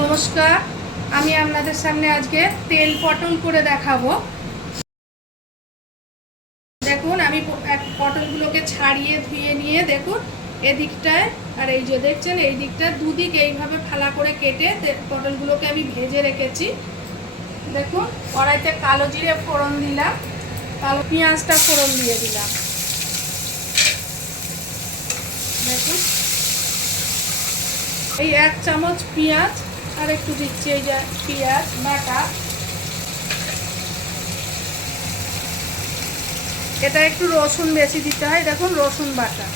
নমস্কার, আমি আপনাদের সামনে আজকে তেল পটল করে দেখাবো। দেখুন, আমি পটলগুলোকে ছাড়িয়ে ধুয়ে নিয়ে দেখুন এদিকটায় আর এই যে দেখছেন এই দিকটা দুদিক এইভাবে ফালা করে কেটে পটলগুলোকে আমি ভেজে রেখেছি। দেখুন, কড়াইতে কালো জিরে ফোড়ন দিলাম, কালো পেঁয়াজটা ফোড়ন দিয়ে দিলাম। দেখুন, এই 1 চামচ পেঁয়াজ আর একটু দিচ্ছি, এই যে পেঁয়াজ বাটা। এটা একটু রসুন বেশি দিতে হয়, দেখুন রসুন বাটা।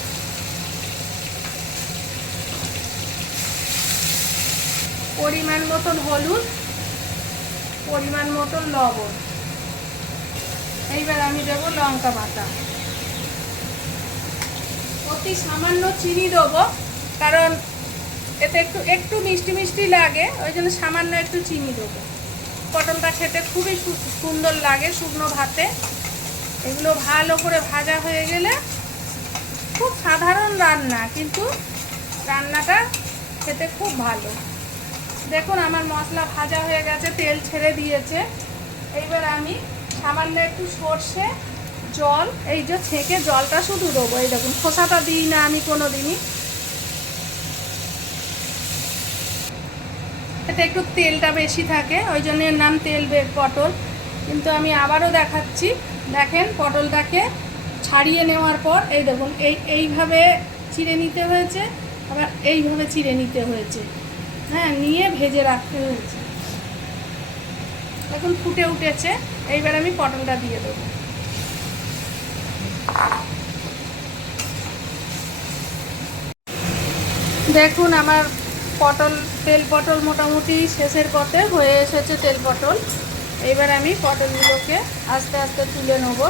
পরিমাণ মতন হলুদ, পরিমাণ মতন লবণ। এইবার আমি দেবো লঙ্কা বাটা, অতি সামান্য চিনি দেবো, কারণ এতে একটু একটু মিষ্টি মিষ্টি লাগে, ওই জন্য সামান্য একটু চিনি দেবো। পটলটা খেতে খুবই সুন্দর লাগে শুকনো ভাতে। এগুলো ভালো করে ভাজা হয়ে গেলে, খুব সাধারণ রান্না কিন্তু রান্নাটা খেতে খুব ভালো। দেখুন, আমার মশলা ভাজা হয়ে গেছে, তেল ছেড়ে দিয়েছে। এইবার আমি সামান্য একটু সর্ষে জল, এই যে ছেঁকে জলটা শুধু দেবো। এই দেখুন, খোসাটা দিই না আমি কোনো দিনই। এতে একটু তেলটা বেশি থাকে, ওই জন্য এর নাম তেল পটল। কিন্তু আমি আবারও দেখাচ্ছি, দেখেন পটলটাকে ছাড়িয়ে নেওয়ার পর এই দেখুন এইভাবে চিড়ে নিতে হয়েছে, আবার এইভাবে চিড়ে নিতে হয়েছে, হ্যাঁ, নিয়ে ভেজে রাখতে হয়েছে। দেখুন ফুটে উঠেছে, এইবার আমি পটলটা দিয়ে দেবো। দেখুন, আমার তেল পটল মোটামুটি শেষের পথে হয়ে এসেছে তেল পটল। এইবার আমি পটলগুলোকে আস্তে আস্তে তুলে নেব।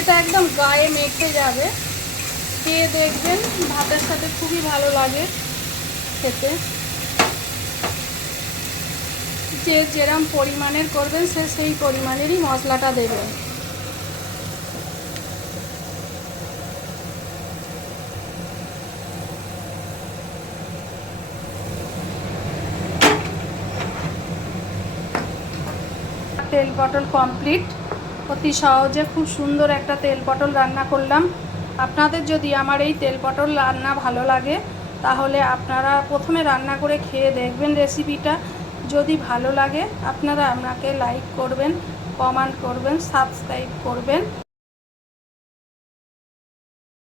এটা একদম গায়ে মেখে যাবে, খেয়ে দেখবেন ভাতের সাথে খুবই ভালো লাগে খেতে। যে যেরকম পরিমাণের করবেন সে সেই পরিমাণেরই মশলাটা দেবেন। তেল পটল কমপ্লিট। অতি সহজে খুব সুন্দর একটা তেল পটল রান্না করলাম। আপনাদের যদি আমার এই তেল পটল রান্না ভালো লাগে, তাহলে আপনারা প্রথমে রান্না করে খেয়ে দেখবেন রেসিপিটা। যদি ভালো লাগে আপনারা আমাকে লাইক করবেন, কমেন্ট করবেন, সাবস্ক্রাইব করবেন।